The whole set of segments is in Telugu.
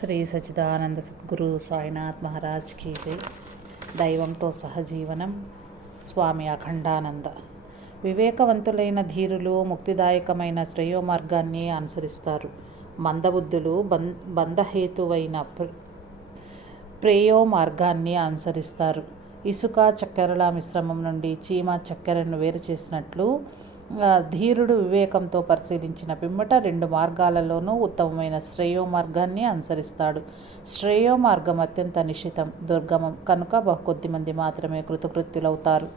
శ్రీ సచిదానంద సద్గురు సాయినాథ్ మహారాజ్ కీ జై. దైవంతో సహజీవనం స్వామి అఖండానంద. వివేకవంతులైన ధీరులు ముక్తిదాయకమైన శ్రేయో మార్గాన్ని అనుసరిస్తారు. మందబుద్ధులు బం బంధహేతువైన ప్ర- ప్రేయో మార్గాన్ని అనుసరిస్తారు. ఇసుక చక్కెరల మిశ్రమం నుండి చీమ చక్కెరను వేరు చేసినట్లు ధీరుడు వివేకంతో పరిశీలించిన పిమ్మట రెండు మార్గాలలోనూ ఉత్తమమైన శ్రేయో మార్గాన్ని అనుసరిస్తాడు. శ్రేయో మార్గం అత్యంత నిశితం దుర్గమం. కనుక బహు కొద్ది మంది మాత్రమే కృతకృత్యులవుతారు.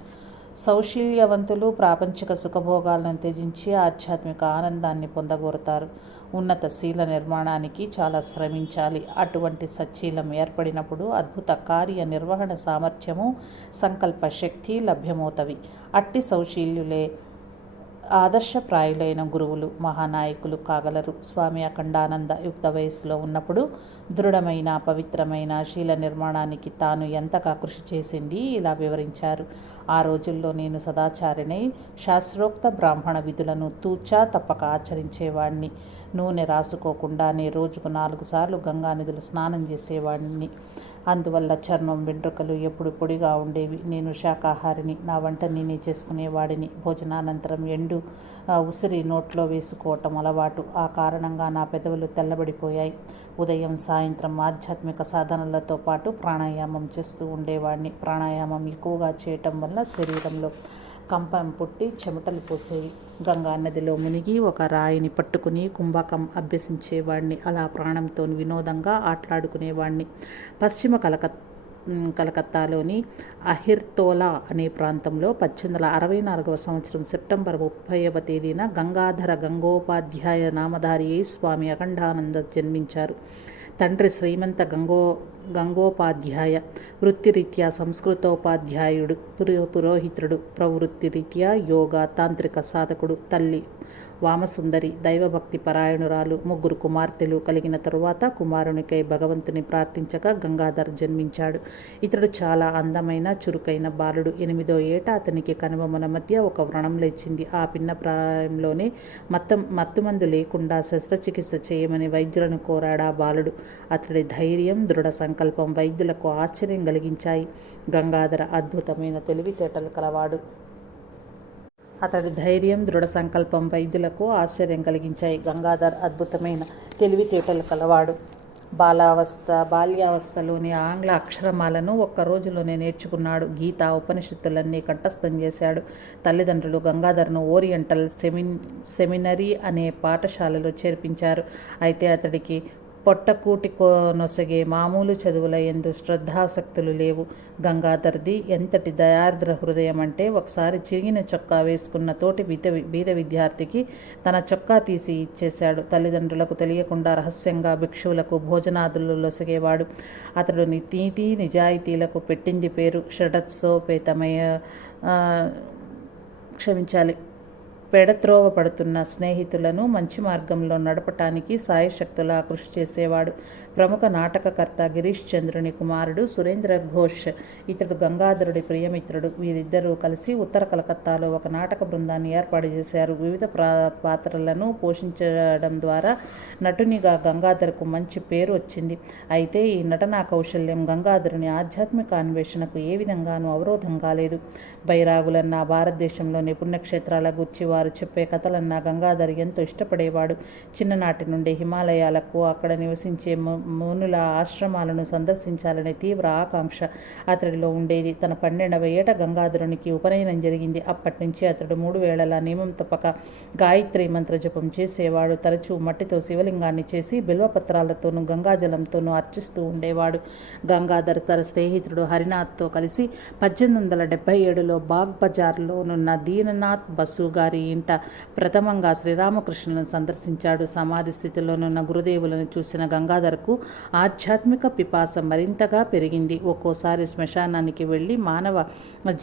సౌశీల్యవంతులు ప్రాపంచిక సుఖభోగాలను త్యజించి ఆధ్యాత్మిక ఆనందాన్ని పొందగోరుతారు. ఉన్నత శీల నిర్మాణానికి చాలా శ్రమించాలి. అటువంటి సచ్చీలం ఏర్పడినప్పుడు అద్భుత కార్య నిర్వహణ సామర్థ్యము సంకల్ప శక్తి లభ్యమవుతవి. అట్టి సౌశీల్యులే ఆదర్శప్రాయులైన గురువులు మహానాయకులు కాగలరు. స్వామి అఖండానంద యుక్త వయస్సులో ఉన్నప్పుడు దృఢమైన పవిత్రమైన శీల నిర్మాణానికి తాను ఎంతగా కృషి చేసింది ఇలా వివరించారు. ఆ రోజుల్లో నేను సదాచారినై శాస్త్రోక్త బ్రాహ్మణ విధులను తూచా తప్పక ఆచరించేవాడిని నూనె రాసుకోకుండానే రోజుకు నాలుగు సార్లు గంగా స్నానం చేసేవాడిని అందువల్ల చర్మం వెంట్రుకలు ఎప్పుడు పొడిగా ఉండేవి. నేను శాకాహారిని నా వంట నేనే చేసుకునేవాడిని భోజనానంతరం ఎండు ఉసిరి నోట్లో వేసుకోవటం అలవాటు. ఆ కారణంగా నా పెదవులు తెల్లబడిపోయాయి. ఉదయం సాయంత్రం ఆధ్యాత్మిక సాధనలతో పాటు ప్రాణాయామం చేస్తూ ఉండేవాడిని. ప్రాణాయామం ఎక్కువగా చేయటం వల్ల శరీరంలో కంపం పుట్టి చెమటలు పోసేవి గంగా నదిలో మునిగి ఒక రాయిని పట్టుకుని కుంభకం అభ్యసించేవాడిని అలా ప్రాణంతో వినోదంగా ఆటలాడుకునేవాడిని పశ్చిమ కలకత్ కలకత్తాలోని అహిర్తోలా అనే ప్రాంతంలో పద్దెనిమిది వందల అరవై నాలుగవ సంవత్సరం సెప్టెంబర్ ముప్పైవ తేదీన గంగాధర గంగోపాధ్యాయ నామధారి స్వామి అఖండానంద జన్మించారు. తండ్రి శ్రీమంత గంగో గంగోపాధ్యాయ వృత్తిరీత్యా సంస్కృతోపాధ్యాయుడు పురో పురోహితుడు ప్రవృత్తిరీత్యా యోగా తాంత్రిక సాధకుడు తల్లి. వామసుందరి దైవభక్తి పరాయణురాలు ముగ్గురు కుమార్తెలు కలిగిన తరువాత కుమారునికై భగవంతుని ప్రార్థించగా గంగాధర్ జన్మించాడు. ఇతడు చాలా అందమైన చురుకైన బాలుడు. ఎనిమిదో ఏట అతనికి కనుబొమ్మల మధ్య ఒక వ్రణం లేచింది. ఆ పిన్న ప్రాయంలోనే మత్తం మత్తుమందు లేకుండా శస్త్రచికిత్స చేయమని వైద్యులను కోరాడా బాలుడు. అతడి ధైర్యం దృఢ సంకల్పం వైద్యులకు ఆశ్చర్యం కలిగించాయి. గంగాధర అద్భుతమైన తెలివితేటలు కలవాడు. అతడి ధైర్యం దృఢ సంకల్పం వైద్యులకు ఆశ్చర్యం కలిగించాయి. గంగాధర్ అద్భుతమైన తెలివితేటలు కలవాడు. బాలావస్థ బాల్యావస్థలోని ఆంగ్ల అక్షరమాలను ఒక్క రోజులోనే నేర్చుకున్నాడు. గీత ఉపనిషత్తులన్నీ కంఠస్థం చేశాడు. తల్లిదండ్రులు గంగాధర్ను ఓరియంటల్ సెమిన్ సెమినరీ అనే పాఠశాలలో చేర్పించారు. అయితే అతడికి పొట్టకూటి నొసగే మామూలు చదువుల ఎందు శ్రద్ధాసక్తులు లేవు. గంగాధర్ది ఎంతటి దయార్ద్ర హృదయం అంటే ఒకసారి చిరిగిన చొక్కా వేసుకున్న తోటి బీద బీద విద్యార్థికి తన చొక్కా తీసి ఇచ్చేశాడు. తల్లిదండ్రులకు తెలియకుండా రహస్యంగా భిక్షువులకు భోజనాదులు లొసగేవాడు. అతడు ని- నీతి నిజాయితీలకు పెట్టింది పేరు షడత్సోపేతమయ క్షమించాలి. పెడత్రోవ పడుతున్న స్నేహితులను మంచి మార్గంలో నడపటానికి సాయశక్తులా కృషి చేసేవాడు. ప్రముఖ నాటకకర్త గిరీష్ చంద్రుని కుమారుడు సురేంద్ర ఘోష్ ఇతడు గంగాధరుడి ప్రియమిత్రుడు. వీరిద్దరూ కలిసి ఉత్తర కలకత్తాలో ఒక నాటక బృందాన్ని ఏర్పాటు చేశారు. వివిధ పాత్రలను పోషించడం ద్వారా నటునిగా గంగాధర్కు మంచి పేరు వచ్చింది. అయితే ఈ నటనా కౌశల్యం గంగాధరుని ఆధ్యాత్మిక అన్వేషణకు ఏ విధంగానూ అవరోధం కాలేదు. బైరాగులన్న భారతదేశంలోని పుణ్యక్షేత్రాల గుర్చి వారు చెప్పే కథలన్నా గంగాధర్ ఎంతో ఇష్టపడేవాడు. చిన్ననాటి నుండి హిమాలయాలకు అక్కడ నివసించే ము- మునుల ఆశ్రమాలను సందర్శించాలనే తీవ్ర ఆకాంక్ష అతడిలో ఉండేది. తన పన్నెండవ ఏట గంగాధరునికి ఉపనయనం జరిగింది. అప్పటి నుంచి అతడు మూడు వేళల నియమం తప్పక గాయత్రి మంత్ర జపం చేసేవాడు. తరచూ మట్టితో శివలింగాన్ని చేసి బిల్వపత్రాలతోనూ గంగాజలంతోనూ అర్చిస్తూ ఉండేవాడు. గంగాధర్ తన స్నేహితుడు హరినాథ్తో కలిసి పద్దెనిమిది వందల డెబ్బై ఏడులో బాగ్ బజార్లోనున్న దీననాథ్ బసు గారి ఇంట ప్రథమంగా శ్రీరామకృష్ణులను సందర్శించాడు. సమాధి స్థితిలోనున్న గురుదేవులను చూసిన గంగాధర్కు ఆధ్యాత్మిక పిపాస మరింతగా పెరిగింది. ఒక్కోసారి శ్మశానానికి వెళ్ళి మానవ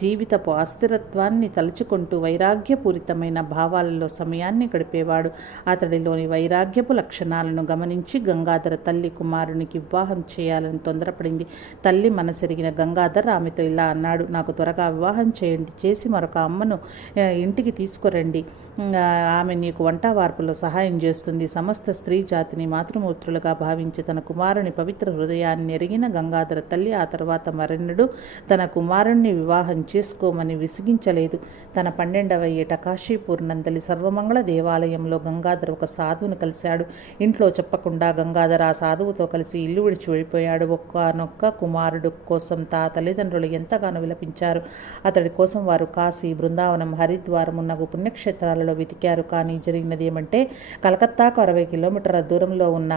జీవితపు అస్థిరత్వాన్ని తలుచుకుంటూ వైరాగ్యపూరితమైన భావాలలో సమయాన్ని గడిపేవాడు. అతడిలోని వైరాగ్యపు లక్షణాలను గమనించి గంగాధర తల్లి కుమారునికి వివాహం చేయాలని తొందరపడింది. తల్లి మనసెరిగిన గంగాధర్ ఆమెతో ఇలా అన్నాడు నాకు త్వరగా వివాహం చేయండి. చేసి మరొక అమ్మను ఇంటికి తీసుకురండి. వెళ్ళండి ఆమె నీకు వంట వార్పులో సహాయం చేస్తుంది. సమస్త స్త్రీ జాతిని మాతృమూర్తులుగా భావించి తన కుమారుని పవిత్ర హృదయాన్ని ఎరిగిన గంగాధర తల్లి ఆ తర్వాత మరెన్నడు తన కుమారుణ్ణి వివాహం చేసుకోమని విసిగించలేదు. తన పన్నెండవ ఏట కాశీపూర్ నందలి సర్వమంగళ దేవాలయంలో గంగాధర ఒక సాధువును కలిశాడు. ఇంట్లో చెప్పకుండా గంగాధర ఆ సాధువుతో కలిసి ఇల్లు విడిచి వెళ్ళిపోయాడు. ఒక్కనొక్క కుమారుడు కోసం తా తల్లిదండ్రులు ఎంతగానో విలపించారు. అతడి కోసం వారు కాశీ బృందావనం హరిద్వారం ఉన్న పుణ్యక్షేత్రాలలో వెతికారు. కానీ జరిగినది ఏమంటే కలకత్తాకు అరవై కిలోమీటర్ల దూరంలో ఉన్న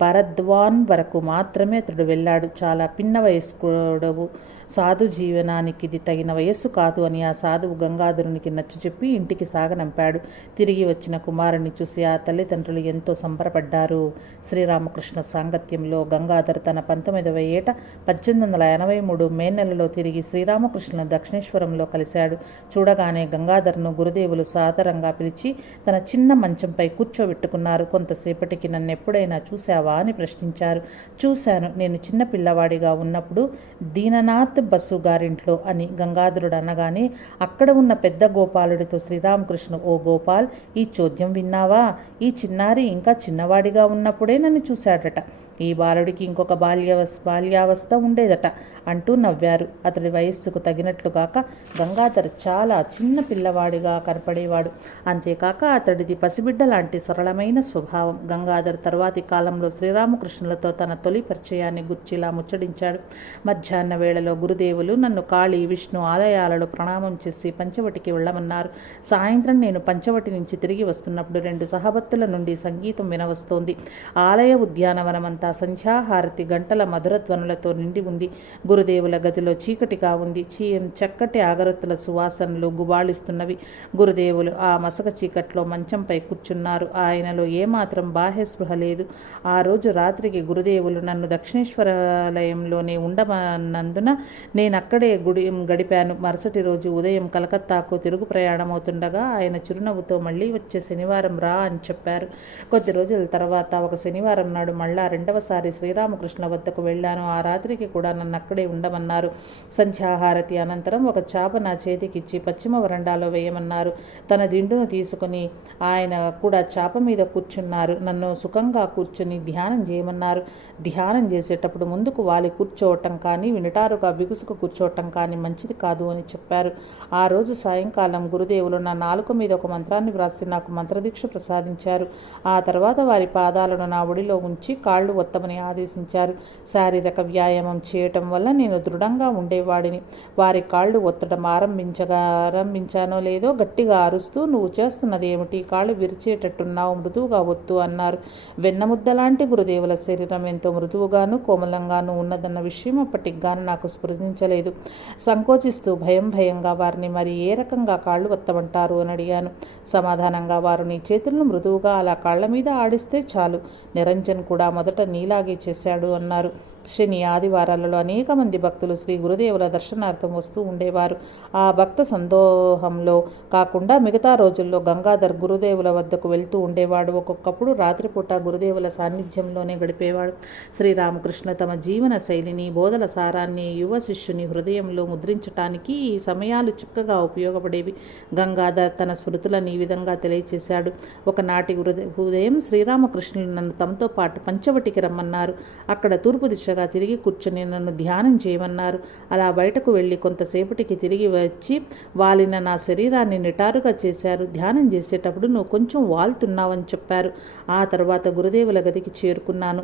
భరద్వాన్ వరకు మాత్రమే అతడు వెళ్ళాడు. చాలా పిన్న వయస్కుడవు. సాధు జీవనానికి ఇది తగిన వయస్సు కాదు అని ఆ సాధువు గంగాధరునికి నచ్చచెప్పి ఇంటికి సాగనంపాడు. తిరిగి వచ్చిన కుమారుణ్ణి చూసి ఆ తల్లిదండ్రులు ఎంతో సంబరపడ్డారు. శ్రీరామకృష్ణ సాంగత్యంలో గంగాధర్ తన పంతొమ్మిదవ ఏట పద్దెనిమిది వందల ఎనభై మూడు మే నెలలో తిరిగి శ్రీరామకృష్ణ దక్షిణేశ్వరంలో కలిశాడు. చూడగానే గంగాధర్ను గురుదేవులు సాదరంగా పిలిచి తన చిన్న మంచంపై కూర్చోబెట్టుకున్నారు. కొంతసేపటికి నన్ను ఎప్పుడైనా చూశావా అని ప్రశ్నించారు. చూశాను. నేను చిన్న పిల్లవాడిగా ఉన్నప్పుడు దీననాథ్ బస్సు గారింట్లో అని గంగాధరుడు అనగానే అక్కడ ఉన్న పెద్ద గోపాలుడితో శ్రీరామకృష్ణ ఓ గోపాల్ ఈ చోద్యం విన్నావా? ఈ చిన్నారి ఇంకా చిన్నవాడిగా ఉన్నప్పుడే నన్ను చూశాడట. ఈ బాలుడికి ఇంకొక బాల్యావస్ బాల్యావస్థ ఉండేదట అంటూ నవ్వారు. అతడి వయస్సుకు తగినట్లు కాక గంగాధర్ చాలా చిన్న పిల్లవాడిగా కనపడేవాడు. అంతేకాక అతడిది పసిబిడ్డ లాంటి సరళమైన స్వభావం. గంగాధర్ తర్వాతి కాలంలో శ్రీరామకృష్ణులతో తన తొలి పరిచయాన్ని గుర్చిలా ముచ్చడించాడు మధ్యాహ్న వేళలో గురుదేవులు నన్ను కాళీ విష్ణు ఆలయాలలో ప్రణామం చేసి పంచవటికి వెళ్ళమన్నారు. సాయంత్రం నేను పంచవటి నుంచి తిరిగి వస్తున్నప్పుడు రెండు సహబత్తుల నుండి సంగీతం వినవస్తోంది. ఆలయ ఉద్యానవనమంతా సంధ్యాహారతి గంటల మధురధ్వనులతో నిండి ఉంది. గురుదేవుల గదిలో చీకటిగా ఉంది. చీ చక్కటి ఆగరత్తుల సువాసనలు గుబాళిస్తున్నవి. గురుదేవులు ఆ మసక చీకట్లో మంచంపై కూర్చున్నారు. ఆయనలో ఏమాత్రం బాహ్య స్పృహ లేదు. ఆ రోజు రాత్రికి గురుదేవులు నన్ను దక్షిణేశ్వరాలయంలోనే ఉండమన్నందున నేను అక్కడే గుడి గడిపాను. మరుసటి రోజు ఉదయం కలకత్తాకు తిరుగు ప్రయాణమవుతుండగా ఆయన చిరునవ్వుతో మళ్ళీ వచ్చే శనివారం రా అని చెప్పారు. కొద్ది రోజుల తర్వాత ఒక శనివారం నాడు మళ్ళా రెండవసారి శ్రీరామకృష్ణ వద్దకు వెళ్ళాను. ఆ రాత్రికి కూడా నన్ను అక్కడే ఉండమన్నారు. సంధ్యాహారతి అనంతరం ఒక చాప నా చేతికిచ్చి పశ్చిమ వరండాలో వేయమన్నారు. తన దిండును తీసుకుని ఆయన కూడా చాప మీద కూర్చున్నారు. నన్ను సుఖంగా కూర్చుని ధ్యానం చేయమన్నారు. ధ్యానం చేసేటప్పుడు ముందుకు వాలి కూర్చోవటం కానీ వినటారుగా బిగుసుకు కూర్చోవటం కానీ మంచిది కాదు అని చెప్పారు. ఆ రోజు సాయంకాలం గురుదేవులు నా నాలుక మీద ఒక మంత్రాన్ని వ్రాసి నాకు మంత్రదీక్ష ప్రసాదించారు. ఆ తర్వాత వారి పాదాలను నా ఒడిలో ఉంచి కాళ్ళు ఉత్తమని ఆదేశించారు. శారీరక వ్యాయామం చేయటం వల్ల నేను దృఢంగా ఉండేవాడిని. వారి కాళ్ళు ఒత్తడం ఆరంభించగా ఆరంభించానో లేదో గట్టిగా అరుస్తూ నువ్వు చేస్తున్నది ఏమిటి కాళ్ళు విరిచేటట్టున్నావు మృదువుగా ఒత్తు అన్నారు. వెన్నముద్ద లాంటి గురుదేవుల శరీరం ఎంతో మృదువుగాను కోమలంగాను ఉన్నదన్న విషయం అప్పటికి గాను నాకు స్పృశించలేదు సంకోచిస్తూ భయం భయంగా వారిని మరి ఏ రకంగా కాళ్ళు ఒత్తమంటారు అని అడిగాను. సమాధానంగా వారు నీ చేతులను మృదువుగా అలా కాళ్ళ మీద ఆడిస్తే చాలు. నిరంజన్ కూడా మొదట నీలాగే చేశాడు అన్నారు. శని ఆదివారాలలో అనేక మంది భక్తులు శ్రీ గురుదేవుల దర్శనార్థం వస్తూ ఉండేవారు. ఆ భక్త సందోహంలో కాకుండా మిగతా రోజుల్లో గంగాధర్ గురుదేవుల వద్దకు వెళ్తూ ఉండేవాడు. ఒక్కొక్కప్పుడు రాత్రిపూట గురుదేవుల సాన్నిధ్యంలోనే గడిపేవాడు. శ్రీరామకృష్ణ తమ జీవన శైలిని బోధల సారాన్ని యువ శిష్యుని హృదయంలో ముద్రించటానికి ఈ సమయాలు చుక్కగా ఉపయోగపడేవి. గంగాధర్ తన స్మృతులను ఈ విధంగా తెలియచేశాడు. ఒకనాటి హృదయ ఉదయం శ్రీరామకృష్ణులు నన్ను తమతో పాటు పంచవటికి రమ్మన్నారు. అక్కడ తూర్పు దిశగా తిరిగి కూర్చుని నన్ను ధ్యానం చేయమన్నారు. అలా బయటకు వెళ్ళి కొంతసేపటికి తిరిగి వచ్చి వాలిన నా శరీరాన్ని నిటారుగా చేశారు. ధ్యానం చేసేటప్పుడు నువ్వు కొంచెం వాళ్తున్నావని చెప్పారు. ఆ తర్వాత గురుదేవుల గదికి చేరుకున్నాను.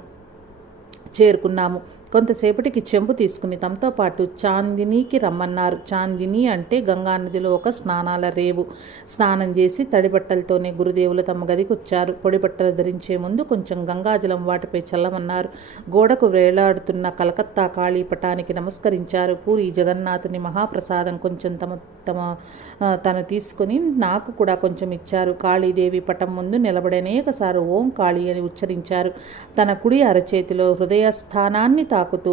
చేరుకున్నాము. కొంతసేపటికి చెంబు తీసుకుని తమతో పాటు చాందినీకి రమ్మన్నారు. చాందిని అంటే గంగానదిలో ఒక స్నానాల రేవు. స్నానం చేసి తడిబట్టలతోనే గురుదేవులు తమ గదికి వచ్చారు పొడి బట్టలు ధరించే ముందు కొంచెం గంగాజలం వాటిపై చల్లమన్నారు. గోడకు వేలాడుతున్న కలకత్తా కాళీ పటానికి నమస్కరించారు. పూరి జగన్నాథుని మహాప్రసాదం కొంచెం తమ తమ తను తీసుకుని నాకు కూడా కొంచెం ఇచ్చారు. కాళీదేవి పటం ముందు నిలబడి అనేకసారి ఓం కాళీ అని ఉచ్చరించారు. తన కుడి అరచేతిలో హృదయస్థానాన్ని తాకుతూ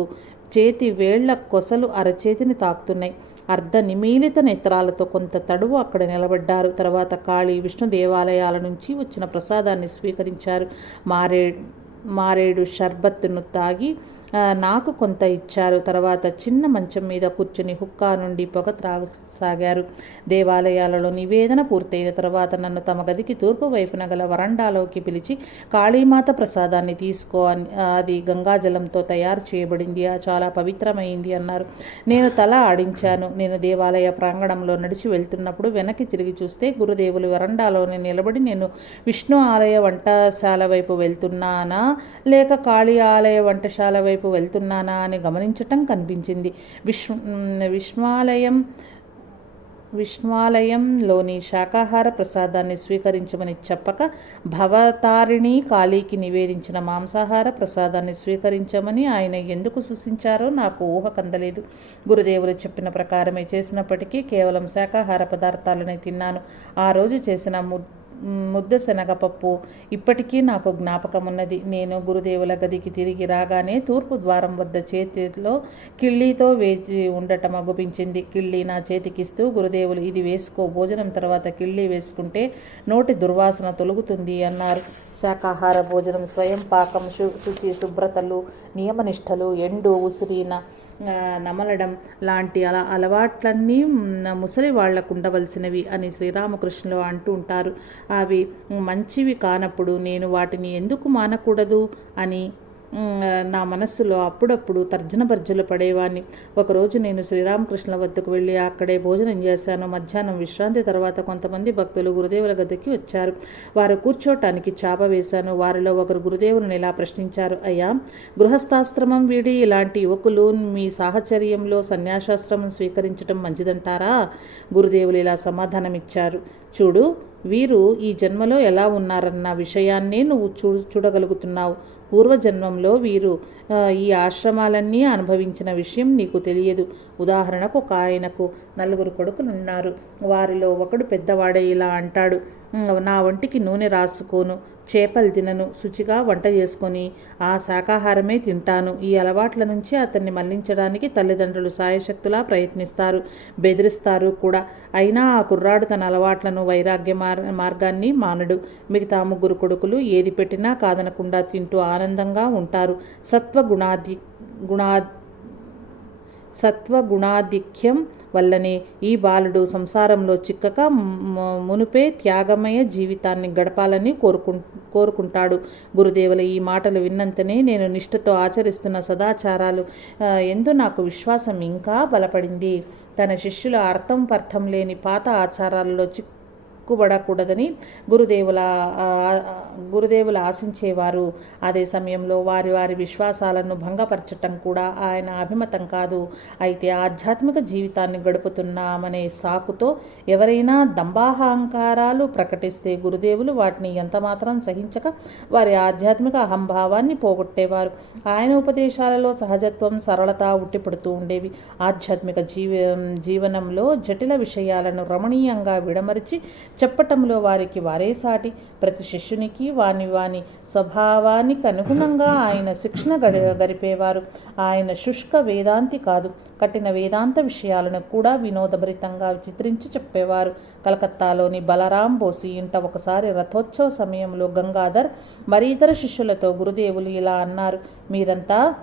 చేతి వేళ్ళ కొసలు అరచేతిని తాకుతున్నాయి. అర్ధ నిమీలిత నేత్రాలతో కొంత తడువు అక్కడ నిలబడ్డారు. తర్వాత కాళీ విష్ణు దేవాలయాల నుంచి వచ్చిన ప్రసాదాన్ని స్వీకరించారు. మారే మారేడు షర్బత్తును తాగి నాకు కొంత ఇచ్చారు. తర్వాత చిన్న మంచం మీద కూర్చుని హుక్కా నుండి పొగ త్రాగసాగారు. దేవాలయాలలో నివేదన పూర్తయిన తర్వాత నన్ను తమ గదికి తూర్పు వైపున గల వరండాలోకి పిలిచి కాళీమాత ప్రసాదాన్ని తీసుకో అని అది గంగాజలంతో తయారు చేయబడింది. చాలా పవిత్రమైంది అన్నారు. నేను తల ఆడించాను. నేను దేవాలయ ప్రాంగణంలో నడిచి వెళ్తున్నప్పుడు వెనక్కి తిరిగి చూస్తే గురుదేవులు వరండాలోనే నిలబడి నేను విష్ణు ఆలయ వంటశాల వైపు వెళ్తున్నానా? లేక కాళీ ఆలయ వంటశాల వైపు వెళ్తున్నానా అని గమనించటం కనిపించింది. విశ్వ విశ్వాలయం విష్ణాలయంలోని శాకాహార ప్రసాదాన్ని స్వీకరించమని చెప్పక భవతారిణి కాళీకి నివేదించిన మాంసాహార ప్రసాదాన్ని స్వీకరించమని ఆయన ఎందుకు సూచించారో నాకు ఊహ కందలేదు. గురుదేవులు చెప్పిన ప్రకారమే చేసినప్పటికీ కేవలం శాకాహార పదార్థాలనే తిన్నాను. ఆ రోజు చేసిన ముద్ద ముద్ద శనగపప్పు ఇప్పటికీ నాకు జ్ఞాపకం ఉన్నది నేను గురుదేవుల గదికి తిరిగి రాగానే తూర్పు ద్వారం వద్ద చేతిలో కిళ్ళీతో వేచి ఉండటం అగుపించింది. కిళ్ళీ నా చేతికిస్తూ గురుదేవులు ఇది వేసుకో. భోజనం తర్వాత కిళ్ళీ వేసుకుంటే నోటి దుర్వాసన తొలుగుతుంది అన్నారు. శాకాహార భోజనం స్వయం పాకం శు శుచి శుభ్రతలు నియమనిష్టలు ఎండు ఉసిరిన నమలడం లాంటి అలా అలవాట్లన్నీ ముసలి వాళ్ళకు ఉండవలసినవి అని శ్రీరామకృష్ణులు అంటూ ఉంటారు. అవి మంచివి కానప్పుడు నేను వాటిని ఎందుకు మానకూడదు అని నా మనస్సులో అప్పుడప్పుడు తర్జన భర్జలు పడేవాడిని ఒకరోజు నేను శ్రీరామకృష్ణ వద్దకు వెళ్ళి అక్కడే భోజనం చేశాను. మధ్యాహ్నం విశ్రాంతి తర్వాత కొంతమంది భక్తులు గురుదేవుల గదికి వచ్చారు. వారు కూర్చోటానికి చాప వేశాను. వారిలో ఒకరు గురుదేవులను ఇలా ప్రశ్నించారు. అయ్యా గృహస్థాశ్రమం వీడి ఇలాంటి యువకులు మీ సాహచర్యంలో సన్యాసాశ్రమం స్వీకరించడం మంచిదంటారా? గురుదేవులు ఇలా సమాధానమిచ్చారు. చూడు వీరు ఈ జన్మలో ఎలా ఉన్నారన్న విషయాన్నే నువ్వు చూ చూడగలుగుతున్నావు. పూర్వజన్మంలో వీరు ఈ ఆశ్రమాలన్నీ అనుభవించిన విషయం నీకు తెలియదు. ఉదాహరణకు ఒక ఆయనకు నలుగురు కొడుకులున్నారు వారిలో ఒకడు పెద్దవాడే ఇలా అంటాడు. నా ఒంటికి నూనె రాసుకోను చేపలు తినను శుచిగా వంట చేసుకొని ఆ శాకాహారమే తింటాను. ఈ అలవాట్ల నుంచి అతన్ని మళ్ళించడానికి తల్లిదండ్రులు సాయశక్తులా ప్రయత్నిస్తారు బెదిరిస్తారు కూడా. అయినా ఆ కుర్రాడు తన అలవాట్లను వైరాగ్య మార్ మార్గాన్ని మానడు. మిగతా ముగ్గురు కొడుకులు ఏది పెట్టినా కాదనకుండా తింటూ ఆనందంగా ఉంటారు. సత్ సత్వగుణాది గుణా సత్వగుణాధిక్యం వల్లనే ఈ బాలుడు సంసారంలో చిక్కక మునుపే త్యాగమయ జీవితాన్ని గడపాలని కోరుకు కోరుకుంటాడు. గురుదేవుల ఈ మాటలు విన్నంతనే నేను నిష్ఠతో ఆచరిస్తున్న సదాచారాలు ఎందు నాకు విశ్వాసం ఇంకా బలపడింది. తన శిష్యుల అర్థం పర్థం లేని పాత ఆచారాలలో చిక్కు చిక్కుబడకూడదని గురుదేవుల గురుదేవులు ఆశించేవారు. అదే సమయంలో వారి వారి విశ్వాసాలను భంగపరచటం కూడా ఆయన అభిమతం కాదు. అయితే ఆధ్యాత్మిక జీవితాన్ని గడుపుతున్నామనే సాకుతో ఎవరైనా దంబాహంకారాలు ప్రకటిస్తే గురుదేవులు వాటిని ఎంతమాత్రం సహించక వారి ఆధ్యాత్మిక అహంభావాన్ని పోగొట్టేవారు. ఆయన ఉపదేశాలలో సహజత్వం సరళత ఉట్టిపడుతూ ఉండేవి. ఆధ్యాత్మిక జీవ జీవనంలో జటిల విషయాలను రమణీయంగా విడమరిచి చెప్పటంలో వారికి వారే సాటి. ప్రతి శిష్యునికి వాని వాని స్వభావానికి అనుగుణంగా ఆయన శిక్షణ గడి గడిపేవారు. ఆయన శుష్క వేదాంతి కాదు. కఠిన వేదాంత విషయాలను కూడా వినోదభరితంగా చిత్రించి చెప్పేవారు. కలకత్తాలోని బలరాం బోసి ఇంట ఒకసారి రథోత్సవ సమయంలో గంగాధర్ మరి ఇతర శిష్యులతో గురుదేవులు ఇలా అన్నారు మీరంతా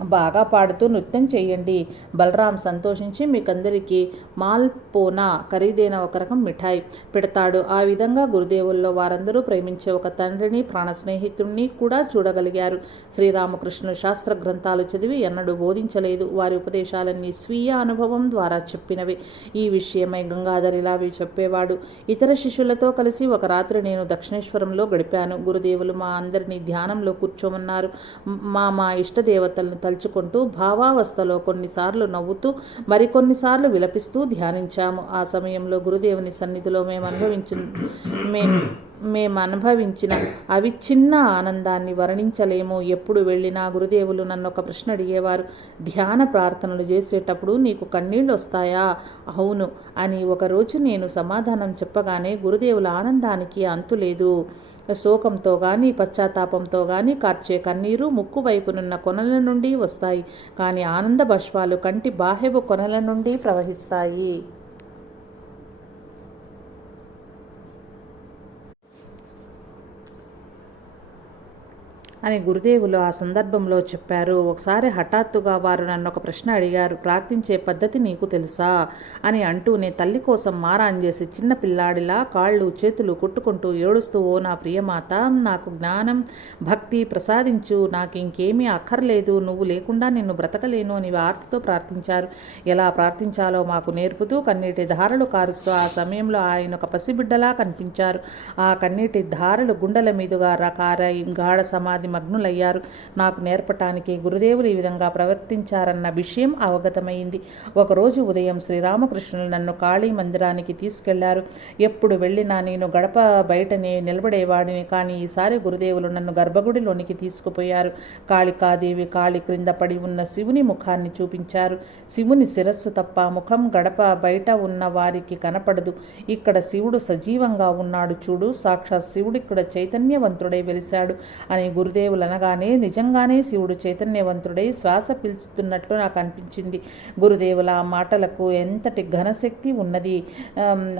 బాగా పాడుతూ నృత్యం చేయండి. బలరాం సంతోషించి మీకందరికీ మాల్పోనా ఖరీదైన ఒక రకం మిఠాయి పెడతాడు. ఆ విధంగా గురుదేవుల్లో వారందరూ ప్రేమించే ఒక తండ్రిని ప్రాణ స్నేహితుడిని కూడా చూడగలిగారు. శ్రీరామకృష్ణుడు శాస్త్ర గ్రంథాలు చదివి ఎన్నడూ బోధించలేదు. వారి ఉపదేశాలన్నీ స్వీయ అనుభవం ద్వారా చెప్పినవి. ఈ విషయమై గంగాధర్ ఇలావి చెప్పేవాడు. ఇతర శిష్యులతో కలిసి ఒక రాత్రి నేను దక్షిణేశ్వరంలో గడిపాను. గురుదేవులు మా అందరినీ ధ్యానంలో కూర్చోమన్నారు. మా మా ఇష్టదేవతలను తలుచుకుంటూ భావావస్థలో కొన్నిసార్లు నవ్వుతూ మరికొన్నిసార్లు విలపిస్తూ ధ్యానించాము. ఆ సమయంలో గురుదేవుని సన్నిధిలో మేము అనుభవించి మే మేము అనుభవించిన అవిచ్ఛిన్న ఆనందాన్ని వర్ణించలేము. ఎప్పుడు వెళ్ళినా గురుదేవులు నన్ను ఒక ప్రశ్న అడిగేవారు. ధ్యాన ప్రార్థనలు చేసేటప్పుడు నీకు కన్నీళ్ళు వస్తాయా అవును అని ఒకరోజు నేను సమాధానం చెప్పగానే గురుదేవుల ఆనందానికి అంతులేదు. శోకంతో కానీ పశ్చాత్తాపంతో కానీ కార్చే కన్నీరు ముక్కు వైపునున్న కొనల నుండి వస్తాయి కానీ ఆనంద బాష్పాలు కంటి బాహ్యపు కొనల నుండి ప్రవహిస్తాయి. అని గురుదేవులు ఆ సందర్భంలో చెప్పారు. ఒకసారి హఠాత్తుగా వారు నన్ను ఒక ప్రశ్న అడిగారు. ప్రార్థించే పద్ధతి నీకు తెలుసా? అని అంటూనే తల్లి కోసం మారాన్ చేసి చిన్న పిల్లాడిలా కాళ్ళు చేతులు కొట్టుకుంటూ ఏడుస్తూ ఓ నా ప్రియమాత నాకు జ్ఞానం భక్తి ప్రసాదించు. నాకు ఇంకేమీ అక్కర్లేదు. నువ్వు లేకుండా నిన్ను బ్రతకలేను అని ఆర్తితో ప్రార్థించారు. ఎలా ప్రార్థించాలో మాకు నేర్పుతూ కన్నీటి ధారలు కారుస్తూ ఆ సమయంలో ఆయన ఒక పసిబిడ్డలా కనిపించారు. ఆ కన్నీటి ధారలు గుండెల మీదుగా రకారై గాఢ సమాధి మగ్నులయ్యారు. నాకు నేర్పటానికి గురుదేవులు ఈ విధంగా ప్రవర్తించారన్న విషయం అవగతమైంది. ఒకరోజు ఉదయం శ్రీరామకృష్ణులు నన్ను కాళీ మందిరానికి తీసుకెళ్ళారు. ఎప్పుడు వెళ్ళినా నేను గడప బయటనే నిలబడేవాడిని. కానీ ఈసారి గురుదేవులు నన్ను గర్భగుడిలోనికి తీసుకుపోయారు. కాళికాదేవి కాళి క్రింద పడి ఉన్న శివుని ముఖాన్ని చూపించారు. శివుని శిరస్సు తప్ప ముఖం గడప బయట ఉన్న వారికి కనపడదు. ఇక్కడ శివుడు సజీవంగా ఉన్నాడు చూడు. సాక్షాత్ శివుడు ఇక్కడ చైతన్యవంతుడై వెలిశాడు అని గురుదేవులు అనగానే నిజంగానే శివుడు చైతన్యవంతుడై శ్వాస పీల్చుతున్నట్లు నాకు అనిపించింది. గురుదేవుల ఆ మాటలకు ఎంతటి ఘనశక్తి ఉన్నది?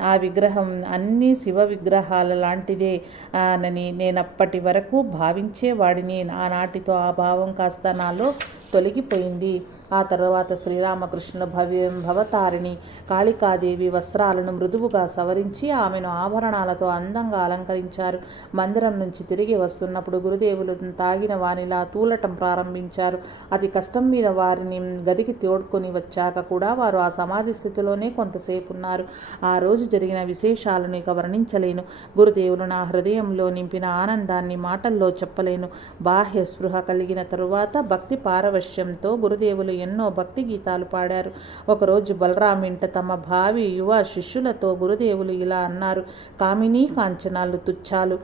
ఆ విగ్రహం అన్ని శివ విగ్రహాల లాంటిదే అని నేనప్పటి వరకు భావించేవాడిని. ఆనాటితో ఆ భావం కాస్త నాలో తొలగిపోయింది. ఆ తర్వాత శ్రీరామకృష్ణ భవ్యం భవతారిణి కాళికాదేవి వస్త్రాలను మృదువుగా సవరించి ఆమెను ఆభరణాలతో అందంగా అలంకరించారు. మందిరం నుంచి తిరిగి వస్తున్నప్పుడు గురుదేవులు తాగిన వానిలా తూలటం ప్రారంభించారు. అతి కష్టం మీద వారిని గదికి తోడుకొని వచ్చాక కూడా వారు ఆ సమాధి స్థితిలోనే కొంతసేపు ఉన్నారు ఆ రోజు జరిగిన విశేషాలను ఇక వర్ణించలేను. గురుదేవులు నా హృదయంలో నింపిన ఆనందాన్ని మాటల్లో చెప్పలేను. బాహ్య స్పృహ కలిగిన తరువాత భక్తి పారవశ్యంతో గురుదేవులు ఎన్నో భక్తి గీతాలు పాడారు. ఒకరోజు బలరాం ఇంట తమ భావి యువ శిష్యులతో గురుదేవులు ఇలా అన్నారు కామినీ కాంచనాలు తుచ్చాలు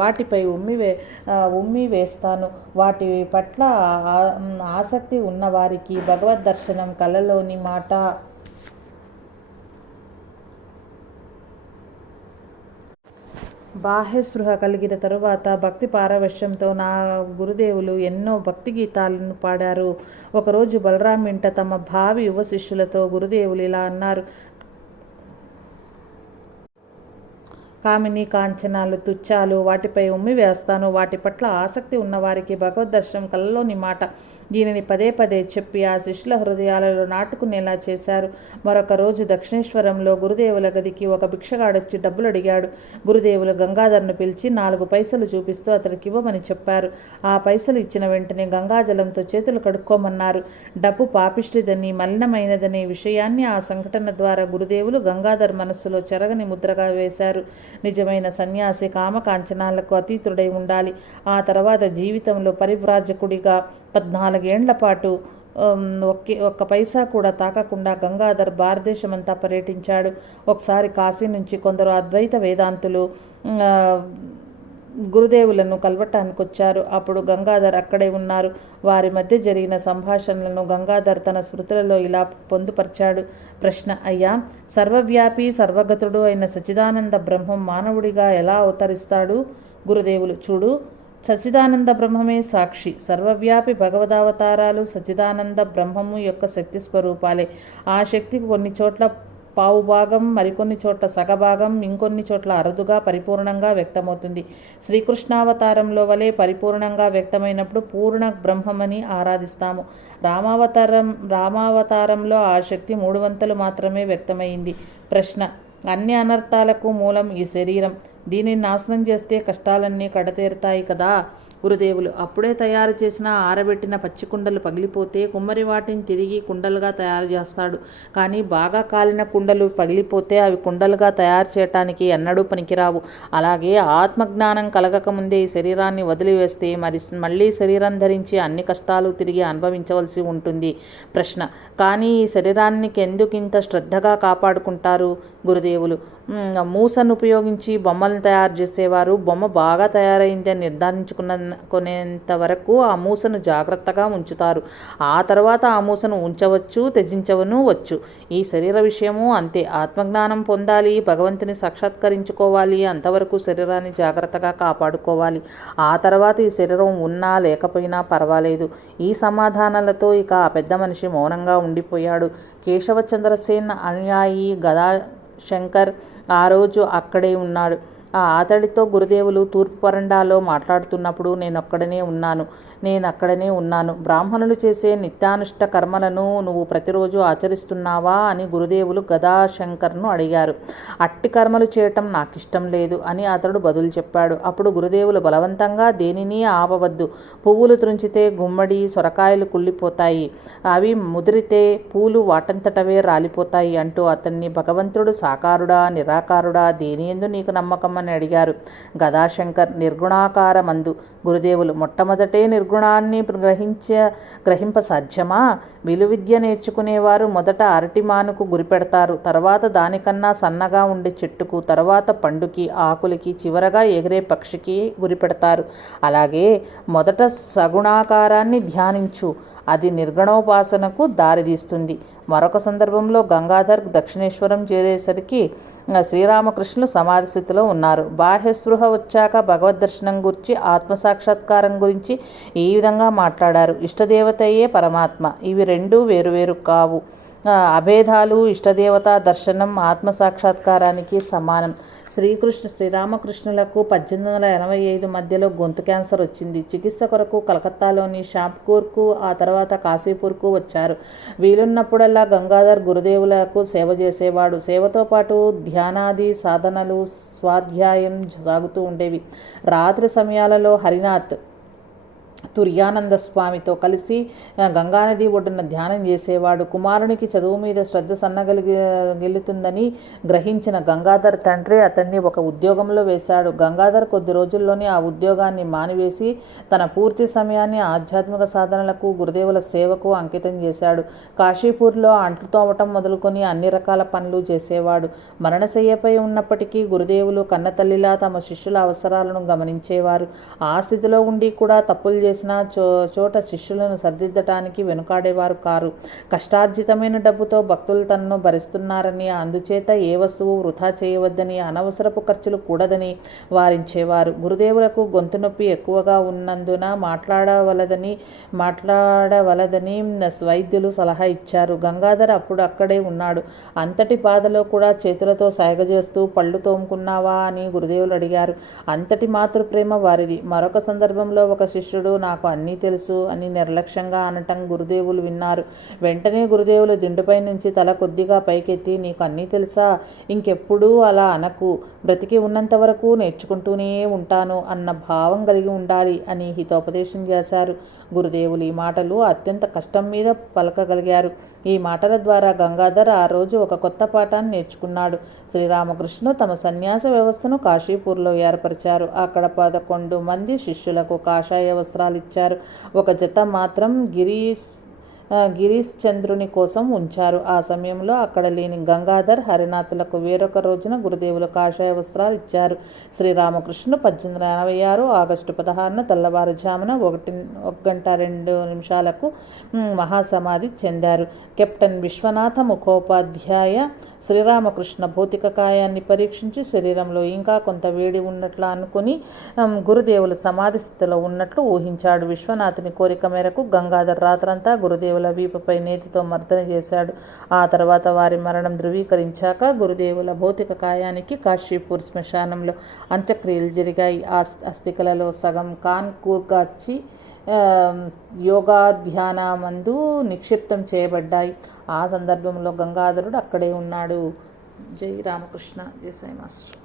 వాటిపై ఉమ్మి వే ఉమ్మి వేస్తాను. వాటి పట్ల ఆసక్తి ఉన్నవారికి భగవద్ దర్శనం కలలోని మాట బాహ్య స్పృహ కలిగిన తరువాత భక్తి పారవశ్యంతో నా గురుదేవులు ఎన్నో భక్తి గీతాలను పాడారు. ఒకరోజు బలరాం ఇంట తమ భావి యువ శిష్యులతో గురుదేవులు ఇలా అన్నారు. కామిని కాంచనాలు తుచ్చాలు వాటిపై ఉమ్మి వేస్తాను. వాటి పట్ల ఆసక్తి ఉన్నవారికి భగవద్ దర్శనం కలలోని మాట. దీనిని పదే పదే చెప్పి ఆ శిష్యుల హృదయాలలో నాటుకునేలా చేశారు. మరొక రోజు దక్షిణేశ్వరంలో గురుదేవుల గదికి ఒక భిక్షగాడొచ్చి డబ్బులు అడిగాడు. గురుదేవులు గంగాధర్ను పిలిచి నాలుగు పైసలు చూపిస్తూ అతనికి ఇవ్వమని చెప్పారు. ఆ పైసలు ఇచ్చిన వెంటనే గంగాజలంతో చేతులు కడుక్కోమన్నారు. డబ్బు పాపిష్టిదని మలినమైనదనే విషయాన్ని ఆ సంఘటన ద్వారా గురుదేవులు గంగాధర్ మనస్సులో చెరగని ముద్రగా వేశారు. నిజమైన సన్యాసి కామకాంచనాలకు అతీతుడై ఉండాలి. ఆ తర్వాత జీవితంలో పరివ్రాజకుడిగా పద్నాలుగేండ్ల పాటు ఒకే ఒక్క పైసా కూడా తాకకుండా గంగాధర్ భారతదేశమంతా పర్యటించాడు. ఒకసారి కాశీ నుంచి కొందరు అద్వైత వేదాంతులు గురుదేవులను కలవటానికి వచ్చారు అప్పుడు గంగాధర్ అక్కడే ఉన్నారు. వారి మధ్య జరిగిన సంభాషణలను గంగాధర్ తన స్మృతులలో ఇలా పొందుపరిచాడు. ప్రశ్న అయ్యా సర్వవ్యాపి సర్వగతుడు అయిన సచిదానంద బ్రహ్మం మానవుడిగా ఎలా అవతరిస్తాడు? గురుదేవులు చూడు సచిదానంద బ్రహ్మమే సాక్షి. సర్వవ్యాపి భగవదావతారాలు సచిదానంద బ్రహ్మము యొక్క శక్తి స్వరూపాలే. ఆ శక్తికి కొన్ని చోట్ల పావు భాగం మరికొన్ని చోట్ల సగభాగం ఇంకొన్ని చోట్ల అరుదుగా పరిపూర్ణంగా వ్యక్తమవుతుంది. శ్రీకృష్ణావతారంలో వలె పరిపూర్ణంగా వ్యక్తమైనప్పుడు పూర్ణ బ్రహ్మమని ఆరాధిస్తాము. రామావతారం రామావతారంలో ఆ శక్తి మూడు వంతులు మాత్రమే వ్యక్తమైంది. ప్రశ్న అన్ని అనర్థాలకు మూలం ఈ శరీరం. దీనిని నాశనం చేస్తే కష్టాలన్నీ కడతీరుతాయి కదా. గురుదేవులు అప్పుడే తయారు చేసిన ఆరబెట్టిన పచ్చి కుండలు పగిలిపోతే కుమ్మరి వాటిని తిరిగి కుండలుగా తయారు చేస్తాడు. కానీ బాగా కాలిన కుండలు పగిలిపోతే అవి కుండలుగా తయారు చేయటానికి ఎన్నడూ పనికిరావు. అలాగే ఆత్మజ్ఞానం కలగకముందే ఈ శరీరాన్ని వదిలివేస్తే మరి మళ్ళీ శరీరం ధరించి అన్ని కష్టాలు తిరిగి అనుభవించవలసి ఉంటుంది. ప్రశ్న. కానీ ఈ శరీరానికి ఎందుకు ఇంత శ్రద్ధగా కాపాడుకుంటారు గురుదేవులు? మూసను ఉపయోగించి బొమ్మలను తయారు చేసేవారు. బొమ్మ బాగా తయారైందని నిర్ధారించుకున్న కొనేంత వరకు ఆ మూసను జాగ్రత్తగా ఉంచుతారు. ఆ తర్వాత ఆ మూసను ఉంచవచ్చు త్యజించవను వచ్చు. ఈ శరీర విషయము అంతే. ఆత్మజ్ఞానం పొందాలి భగవంతుని సాక్షాత్కరించుకోవాలి అంతవరకు శరీరాన్ని జాగ్రత్తగా కాపాడుకోవాలి. ఆ తర్వాత ఈ శరీరం ఉన్నా లేకపోయినా పర్వాలేదు. ఈ సమాధానాలతో ఇక ఆ పెద్ద మనిషి మౌనంగా ఉండిపోయాడు. కేశవచంద్రసేన్ అనుయాయి గదా శంకర్ ఆ రోజు అక్కడే ఉన్నాడు. ఆ అతడితో గురుదేవులు తూర్పు వరండాలో మాట్లాడుతున్నప్పుడు నేనొక్కడనే ఉన్నాను. నేను అక్కడనే ఉన్నాను. బ్రాహ్మణులు చేసే నిత్యానుష్ట కర్మలను నువ్వు ప్రతిరోజు ఆచరిస్తున్నావా అని గురుదేవులు గదాశంకర్ను అడిగారు. అట్టి కర్మలు చేయటం నాకు ఇష్టం లేదు అని అతడు బదులు చెప్పాడు. అప్పుడు గురుదేవులు బలవంతంగా దేనిని ఆపవద్దు పువ్వులు త్రుంచితే గుమ్మడి సొరకాయలు కుళ్ళిపోతాయి. అవి ముదిరితే పూలు వాటంతటవే రాలిపోతాయి అంటూ అతన్ని భగవంతుడు సాకారుడా నిరాకారుడా దేని ఎందు నీకు నమ్మకం అని అడిగారు. గదాశంకర్ నిర్గుణాకార మందు గురుదేవులు మొట్టమొదటే నిర్గుణాన్ని గ్రహించ గ్రహింప సాధ్యమా విలువిద్య నేర్చుకునేవారు మొదట అరటిమానుకు గురిపెడతారు తర్వాత దానికన్నా సన్నగా ఉండే చెట్టుకు తర్వాత పండుకి ఆకులకి చివరగా ఎగిరే పక్షికి గురిపెడతారు అలాగే మొదట సగుణాకారాన్ని ధ్యానించు. అది నిర్గణోపాసనకు దారితీస్తుంది. మరొక సందర్భంలో గంగాధర్ దక్షిణేశ్వరం చేరేసరికి శ్రీరామకృష్ణులు సమాధి స్థితిలో ఉన్నారు. బాహ్య స్పృహ వచ్చాక భగవద్ దర్శనం గురించి ఆత్మసాక్షాత్కారం గురించి ఈ విధంగా మాట్లాడారు. ఇష్టదేవతయే పరమాత్మ. ఇవి రెండు వేరువేరు కావు. అభేదాలు ఇష్టదేవత దర్శనం ఆత్మసాక్షాత్కారానికి సమానం. శ్రీకృష్ణ శ్రీరామకృష్ణులకు పద్దెనిమిది వందల ఎనభై ఐదు మధ్యలో గొంతు క్యాన్సర్ వచ్చింది. చికిత్స కొరకు కలకత్తాలోని షాప్కూర్కు ఆ తర్వాత కాశీపూర్కు వచ్చారు. వీలున్నప్పుడల్లా గంగాధర్ గురుదేవులకు సేవ చేసేవాడు. సేవతో పాటు ధ్యానాది సాధనలు స్వాధ్యాయం సాగుతూ ఉండేవి. రాత్రి సమయాలలో హరినాథ్ తుర్యానంద స్వామితో కలిసి గంగానది ఒడ్డున ధ్యానం చేసేవాడు. కుమారునికి చదువు మీద శ్రద్ధ సన్నగలిగి గెలుతుందని గ్రహించిన గంగాధర్ తండ్రి అతన్ని ఒక ఉద్యోగంలో వేశాడు. గంగాధర్ కొద్ది రోజుల్లోనే ఆ ఉద్యోగాన్ని మానివేసి తన పూర్తి సమయాన్ని ఆధ్యాత్మిక సాధనలకు గురుదేవుల సేవకు అంకితం చేశాడు. కాశీపూర్లో అంట్లు తోమటం మొదలుకొని అన్ని రకాల పనులు చేసేవాడు. మరణశయ్యపై ఉన్నప్పటికీ గురుదేవులు కన్నతల్లిలా తమ శిష్యుల అవసరాలను గమనించేవారు. ఆ స్థితిలో ఉండి కూడా తప్పులు చేసిన చో చోట శిష్యులను సర్దిద్దటానికి వెనుకాడేవారు కారు. కష్టార్జితమైన డబ్బుతో భక్తులు తనను భరిస్తున్నారని అందుచేత ఏ వస్తువు వృధా చేయవద్దని అనవసరపు ఖర్చులు కూడదని వారించేవారు. గురుదేవులకు గొంతు నొప్పి ఎక్కువగా ఉన్నందున మాట్లాడవలదని మాట్లాడవలదని వైద్యులు సలహా ఇచ్చారు. గంగాధర్ అప్పుడు అక్కడే ఉన్నాడు. అంతటి బాధలో కూడా చేతులతో సాగజేస్తూ పళ్ళు తోముకున్నావా? అని గురుదేవులు అడిగారు. అంతటి మాతృప్రేమ వారిది. మరొక సందర్భంలో ఒక శిష్యుడు నాకు అన్నీ తెలుసు అని నిర్లక్ష్యంగా అనటం గురుదేవులు విన్నారు. వెంటనే గురుదేవులు దిండుపై నుంచి తల కొద్దిగా పైకెత్తి నీకు అన్నీ తెలుసా? ఇంకెప్పుడూ అలా అనకు. బ్రతికి ఉన్నంత వరకు నేర్చుకుంటూనే ఉంటాను. అన్న భావం కలిగి ఉండాలి అని హితోపదేశం చేశారు. గురుదేవులు ఈ మాటలు అత్యంత కష్టం మీద పలకగలిగారు. ఈ మాటల ద్వారా గంగాధర్ ఆ రోజు ఒక కొత్త పాఠాన్ని నేర్చుకున్నాడు. శ్రీరామకృష్ణ తమ సన్యాస వ్యవస్థను కాశీపూర్లో ఏర్పరిచారు. అక్కడ పదకొండు మంది శిష్యులకు కాషాయ వస్త్రాలు ఇచ్చారు. ఒక జత మాత్రం గిరీష్ గిరీష్ చంద్రుని కోసం ఉంచారు. ఆ సమయంలో అక్కడ లేని గంగాధర్ హరినాథులకు వేరొక రోజున గురుదేవులు కాషాయ వస్త్రాలు ఇచ్చారు. శ్రీరామకృష్ణుడు పద్దెనిమిది వందల ఎనభై ఆరు ఆగస్టు పదహారున తెల్లవారుజామున ఒకటి ఒక గంట రెండు నిమిషాలకు మహాసమాధి చెందారు. కెప్టెన్ విశ్వనాథ ముఖోపాధ్యాయ శ్రీరామకృష్ణ భౌతిక కాయాన్ని పరీక్షించి శరీరంలో ఇంకా కొంత వేడి ఉన్నట్లు అనుకుని గురుదేవులు సమాధి స్థితిలో ఉన్నట్లు ఊహించాడు. విశ్వనాథుని కోరిక మేరకు గంగాధర్ రాత్రంతా గురుదేవుల వీపపై నేతితో మర్దన చేశాడు. ఆ తర్వాత వారి మరణం ధృవీకరించాక గురుదేవుల భౌతిక కాయానికి కాశీపూర్ శ్మశానంలో అంత్యక్రియలు జరిగాయి. ఆ అస్థికలలో సగం కాన్ కూర్గాచ్చి యోగా ధ్యానమందు నిక్షిప్తం చేయబడ్డాయి. ఆ సందర్భంలో గంగాధరుడు అక్కడే ఉన్నాడు. జై రామకృష్ణ జై సాయి మాస్టర్.